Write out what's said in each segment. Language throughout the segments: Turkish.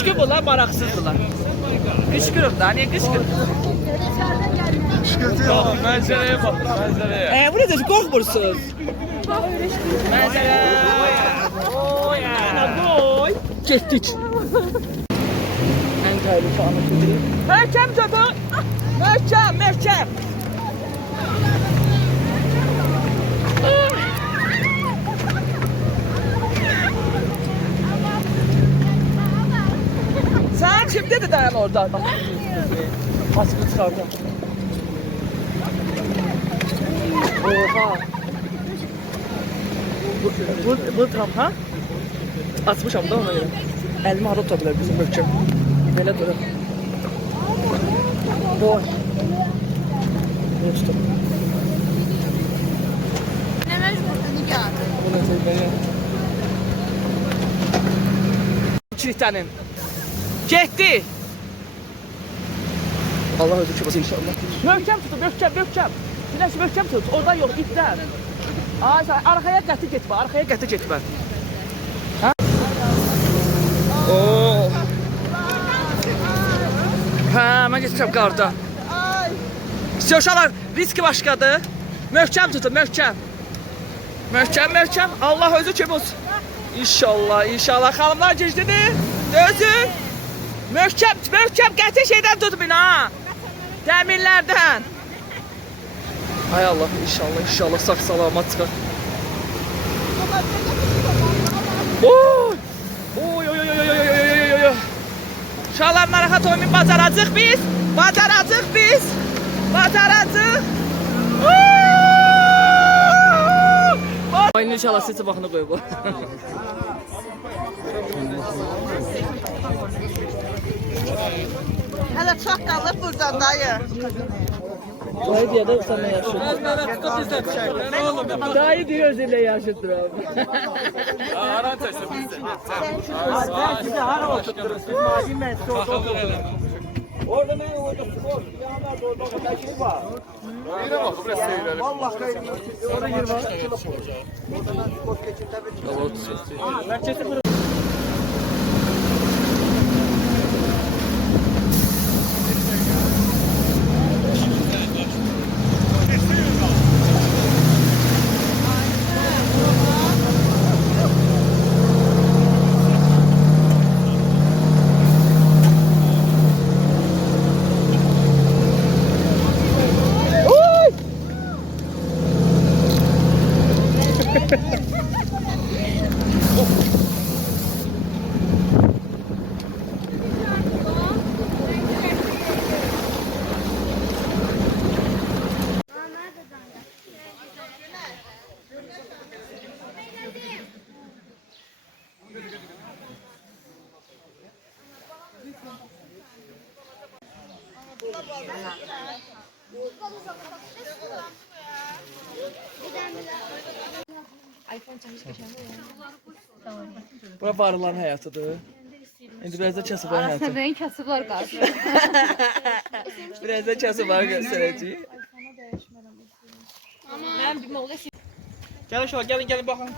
Qışqı bunlar maraqsızdılar. Qışqırıq da, niyə qışqırıq? Tamam, mənzərəyə bax, mənzərəyə. Bu necə, qorxmursunuz? Mənzərə. Oy. Getdik. Ən təhlükə anı gedir. Möhkəm götür. Möhkəm. Sen kim dedi dayan orada? Maskını çıkardım. Oha. Bu tam ha? Atmışam da ona göre. Elimi harap tutabilir bizim möhkəm. Belə durur. Boy. Bunu tutum. Ne mecbursun Nigar? Bu ne teybeyi? Kilitlənin. Getdi. Allah özü ki inşallah. Möhkəm tutun, möhkəm. Güneş möhkəm tut. Oradan yox, ipdən. Ay sən arxaya qəti getmə. Hə? Oo. Hə, mən getmişəm qarda. Uşaqlar, riski başqadır. Möhkəm tutun, möhkəm. Möhkəm. Allah özü kim olsun. İnşallah. Xanımlar gecdini. Dözün. Möhkəm qəti şeydən tutmayın ha. Dəmirlərdən. Hay Allah, inşallah sağ salamat çıxar. Oy. Uşaqlar narahat olmayın, bacaracaq biz. Ayın inşallah sizi baxını qoy bu. Hele çok kalır buradan dayı. Dayı diye de sana yaşıdır. Dayı diye özüyle yaşıdır abi. Aran təşə bizdə. Ben size hara oturtturuz. Siz madem ben size oturtturuz. Orada ne orada spor? Yanlarda orada kadar şey var. Yine bax, biraz seyirəlim. Vallahi kayırım. Orada yer var. Oradan spor geçin tabii. Merkezi burası. Bura varılan həyatıdır. İndi biraz da kasıblar həyatı. Arasında kasıblar qalsın. Biraz da kasıblar göstərəcəyik. Mən bir moğla Gəlin uşaqlar, gəlin baxın.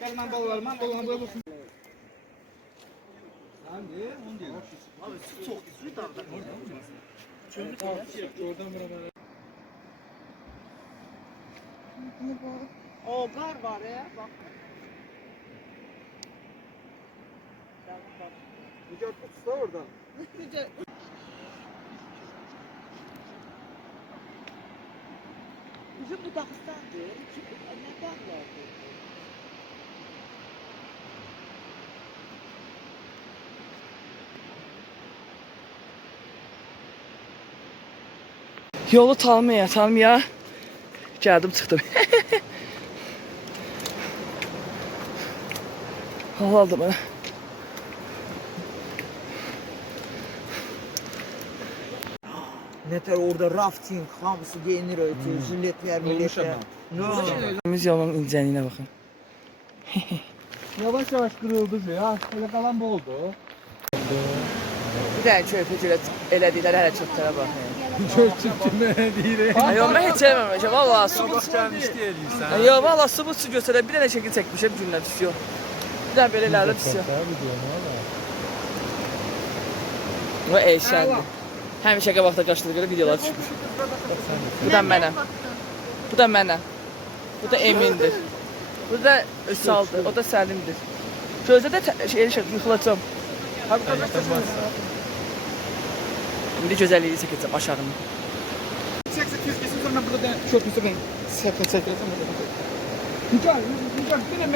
Gəlin mən balalarım, bura baxın. O kar var ya bak. Mücadele tutsa orada. Bizim bu Dağıstan'dı. Ne dağlardı? Yolu tanımaya. Gəldim, çıxdım. Hal aldım mənə. Neter orada rafting, hamısı giyinir ötü, jiletler, milletler. Biz yolun incəliyinə baxın. Yavaş qırıldı ya. Elə qalan bu oldu. Bir dənə körpü elədikləri hərəkətlərə bax. Çöçük kimi deyir. Yox, mən heç sevməmişəm. Valla su bu istəyirsən. Yox, valla su bu göstərə. Bir dənə şəkil çəkmişəm gündən pis yox. Bir dənə belə elədi pis yox. Bu Eyşəndir. Həmişə qabaqda qaçdığı görə videolar düşmür. Bu da mənəm. Bu da mənəm. Bu da Emindir. Bu da Üsaldır. O da Səlimdir. Gözdə də yıxılacam. İndi gözəlliyi çəkəcəm aşağını. Çekse kes kesin sonra burada çöpüsü ben çekeceğim. Hücar, yine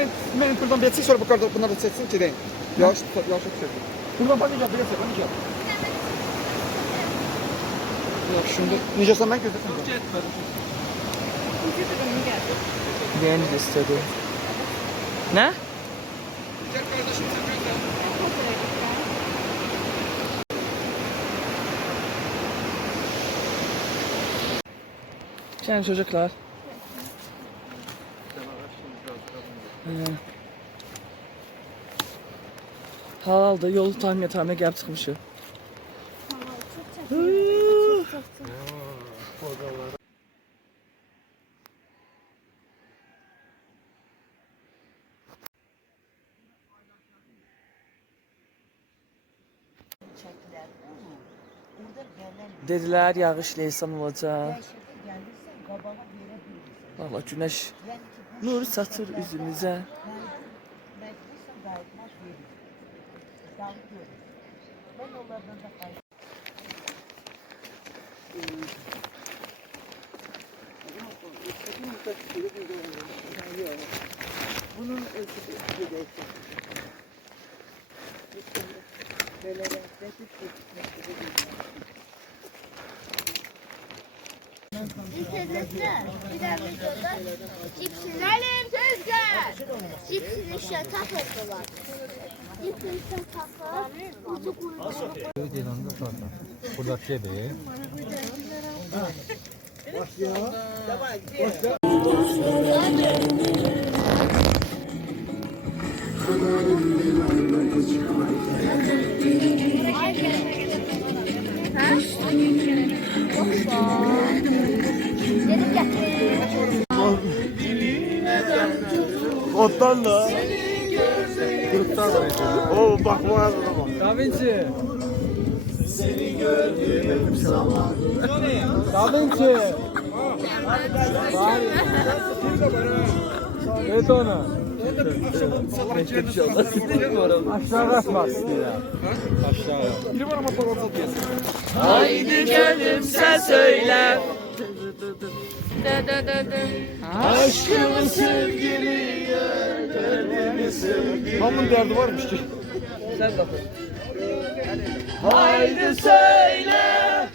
ben buradan bir sonra bu kadar bunları çeksin ki deyin. Yavaş çek. Buradan bakacağım bir çek, bakacağım. Yok şimdi nicasa ben gözükmüyorum. Beğendi de istedi. Ne? Yani çocuklar. Halalda yolu tahmin gelip çıkmışım. Dediler yağış leysan olacak. Valla güneş nur satır üzümüze. Bunun ölçüsü Cipslerim tezgah. Cipsini şatak ettiler. Cipsini şataklar. Burada kedi. Ottan da. Gruptan var. Oo bak bu arada bak. Da Vinci. Da Vinci. Evet ona. Aşağı kaçmaz ya. Aşağıya. Biri var ama palavra diyorsun. Haydi gönlüm sen söyle. Aşkımı sevgili Hamın derdi varmış ki. Sen bakın. Haydi söyle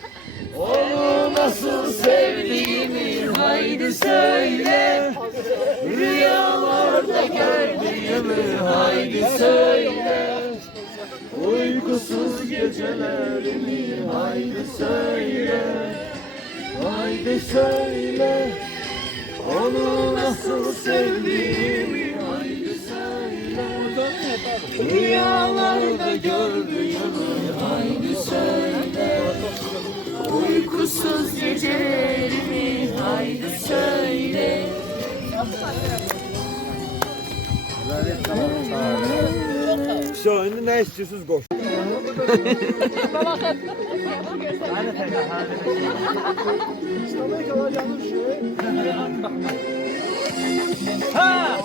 onu nasıl sevdiğimi haydi söyle rüyalarda gördüğümü haydi söyle uykusuz gecelerimi haydi söyle haydi söyle onu nasıl sevdiğimi haydi söyle rüyalarda gördüğümü haydi söyle uykusuz gecelerimi haydi söyle. Şu indi ne istiyorsunuz koş. Ha!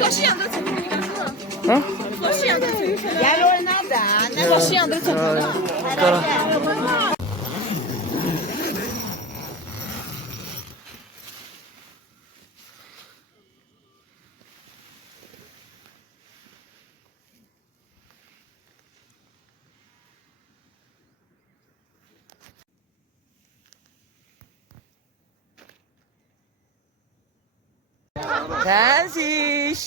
Başı yandı çekimi gelsin. Ha? Başı yandı çekimi. Gel oyna da. Ne başı yandı çekimi. Kara. Təziş.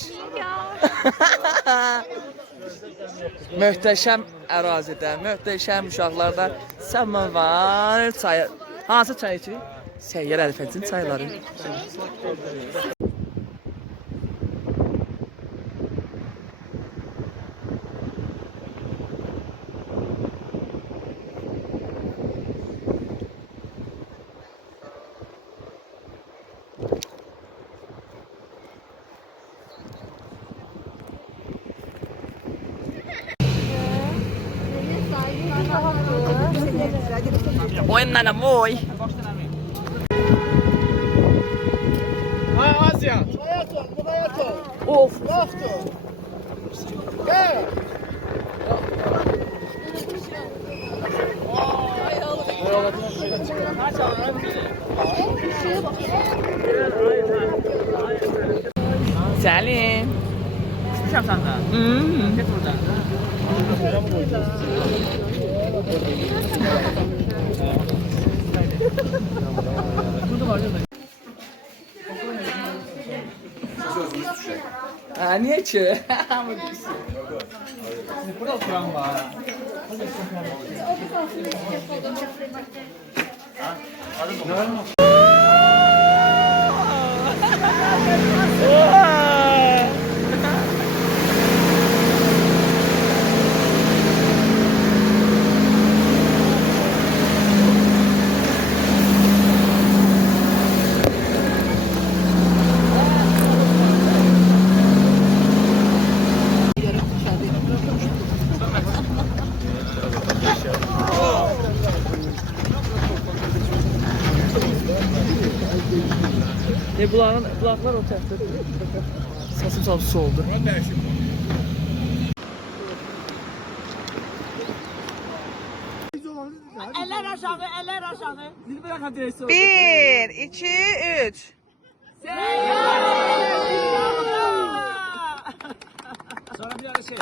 Möhtəşəm ərazidə, möhtəşəm uşaqlarda səmavar çay. Hansı çay içirik? Səyyar Əlfəzin çayları. Oy nana boy. Ha Asya. Of. Gel. Selim. Çıkmışam senden. Get buradan. Ha niye ki? Burada oturan var. Bulaklar o tərəfdə. Sasım salıb su oldu. Eller aşağı, eller aşağı. Zil bırakın direksiyon. 1, 2, 3. Sonra bir ara şey.